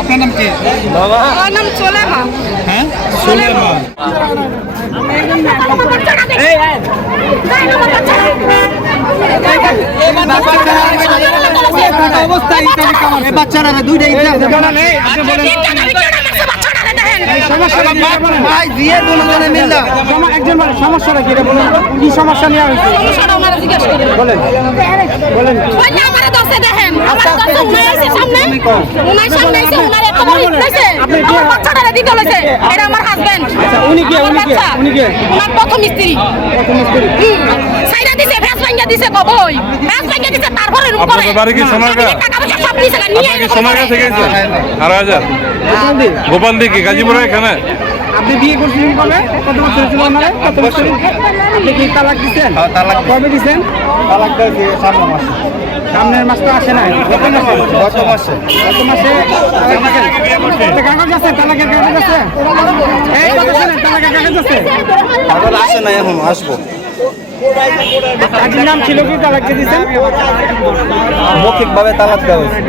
আপনার নাম কি? আমার নাম সোলেমা। হ্যাঁ, সোলেমা। বাচ্চারা দুইটাই সমস্যাটা কি বলুন, কি সমস্যা নিয়ে হয়েছে বলেন বলেন। উনি কে? উনি কে? প্রথম স্ত্রী দিছে কবই দিছে তারপরে আপনাদের বাড়ি কি সোনারগাঁ? সোনারগাঁ থেকে গোপাল দিকে গাজীপুরে এখানে। আপনি বিয়ে করছিলেন কবে? কত বছর ছিল? মানে কত বছর? আপনি কি তালাক দিচ্ছেন? তালাক কবে দিচ্ছেন? তালাক সামনের মাসে। সামনের মাস তো আসে নাই, গত মাসে। কাগজ আছে? তালাকের কাগজ আছে? এই কথা শুনেন, তালাকের কাগজ আছে? কাগজ আসে নাই, এখন আসবো। নাম ছিল কি? তালাক দিয়েছেন? মৌখিকভাবে তালাক দেওয়া হয়েছে।